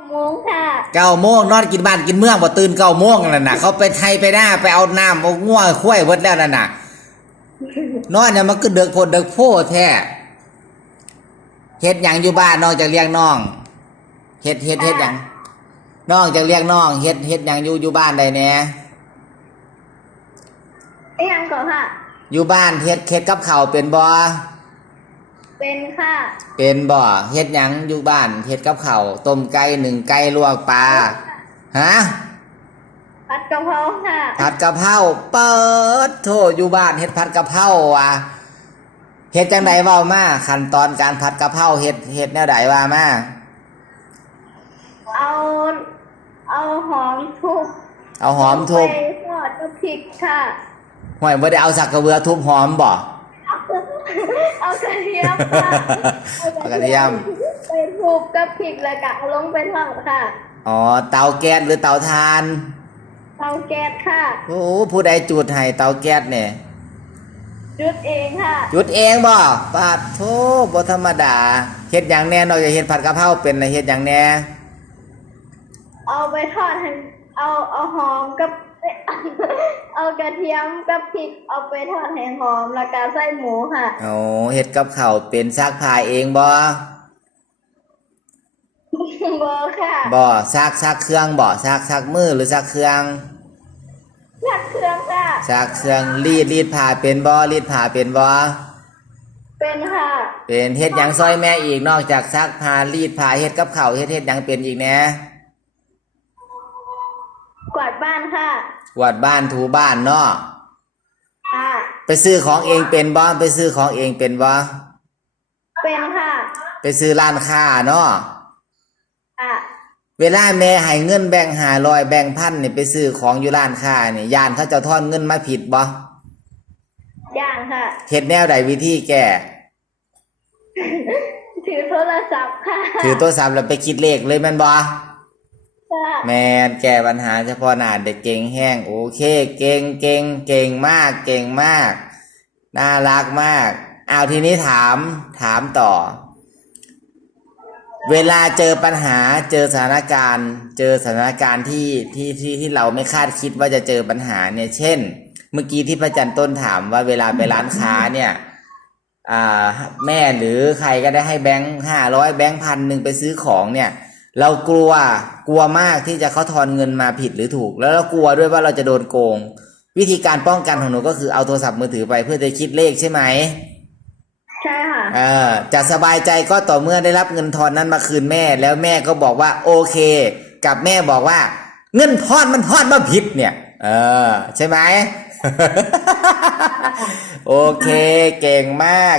โมงค่ะเก้าโมงนอนกินบ้านกินเมืองบ่ตื่นเก้าโมงนั่นน่ะ เขาไปไทยไปหน้าไปเอาน้ำเอาง่วข้วยเบิดแล้วนั่นน่ะนอนเนี่ยมันก็เดึกโพดเดึกโพแท้เฮ็ดหยังอยู่บ้านนอกจากเลี้ยงน้องเฮ็ดเฮ็ดเฮ็ดหยังน้องจากเลี้ยงน้องเฮ็ดเฮ็ดหยังอยู่อยู่บ้านใดแหน่เอ้ยยังก่อนค่ะ อยู่บ้านเฮ็ดเฮ็ดกับข้าวเป็นบ่ เป็นค่ะเป็นบ่เฮ็ดหยังอยู่บ้านเฮ็ดกับข้าวต้มไก่หนึ่งไก่ลวกปลาฮะผัดกะเพราค่ะผัดกะเพราเปิดโทอยู่บ้านเฮ็ดผัดกะเพราว่ะเฮ็ดจังไดเว้ามาขั้นตอนการผัดกะเพราเฮ็ดเฮ็ดแนวใดว่ามาเอาเอาหอมทุบเอาหอมทุบไปทอดกับพริกค่ะห่วยบ่ได้เอาสักกระเบือทุบหอมบ่ เอาเอากระเทียมค่ะเอากระเทียม ไปทุบกับพริกแล้วก็เอาลงไปทอดค่ะ อ๋อ เตาแก๊สหรือเตาถ่าน เตาแก๊สค่ะ โอ้โหผู้ใดจุดให้เตาแก๊สเนี่ย จุดเองค่ะ จุดเองบ่ปาดโธ่บ่ธรรมดา เฮ็ดหยังแน่นอกจากเฮ็ดผัดกะเพราเป็นน่ะเฮ็ดหยังแน่ เอาไปทอดให้เอาเอาหอมกับ เอ้ยเอากระเทียมกับพริกเอาไปทอดให้หอมแล้วก็ใส่หมูค่ะโอ้เฮ็ดกับข้าวเป็นซักผ้าเองบ่บอค่ะบ่ซักซักเครื่องบ่ซักซักมือหรือซักเครื่องผัดเครื่องค่ะซักเครื่องรีดรีดผ้าเป็นบ่รีดผ้าเป็นบ่เป็นค่ะ เป็นเฮ็ดหยังซอยแม่อีกนอกจากซักผ้ารีดผ้าเฮ็ดกับข้าวเฮ็ดเฮ็ดหยังเป็นอีกแหน่ กวาดบ้านค่ะกวาดบ้านถูบ้านเนาะค่ะไปซื้อของเองเป็นบ่ไปซื้อของเองเป็นบ่เป็นค่ะ ไปซื้อร้านค้าเนาะค่ะ เวลาแม่ให้เงินแบ่งหาร้อยแบ่งพันนี่ไปซื้อของอยู่ร้านค้านี่ย่านเขาเจะทอนเงินมาผิดบ่ย่างค่ะเฮ็ดแนวใดวิธีแก้ถือโทรศัพท์ค่ะ ถือโทรศัพท์แล้วไปคิดเลขเลยแม่นบ่ค่ะ แม่นแก้ปัญหาเฉพาะหน้าเด็กเก่งแห้งโอเค เก่งเก่งเก่งมาก เก่งมาก น่ารักมากเอาทีนี้ถามถามต่อ เวลาเจอปัญหาเจอสถานการณ์ เจอสถานการณ์ที่ที่ที่ที่เราไม่คาดคิดว่าจะเจอปัญหาเนี่ย เช่น เมื่อกี้ที่พระจันทร์ต้นถามว่าเวลาไปร้านค้าเนี่ยแม่หรือใครก็ได้ให้แบงค์ห้าร้อยแบงค์พันหนึ่งไปซื้อของเนี่ย เรากลัวกลัวมากที่จะเขาทอนเงินมาผิดหรือถูก แล้วเรากลัวด้วยว่าเราจะโดนโกง วิธีการป้องกันของหนูก็คือเอาโทรศัพท์มือถือไปเพื่อจะคิดเลขใช่ไหมใช่ค่ะเออจะสบายใจก็ต่อเมื่อได้รับเงินทอนนั้นมาคืนแม่ แล้วแม่ก็บอกว่า โอเค กับแม่บอกว่า เงินทอนมันทอนมาผิดเนี่ย เออ ใช่ไหมโอเค เก่งมาก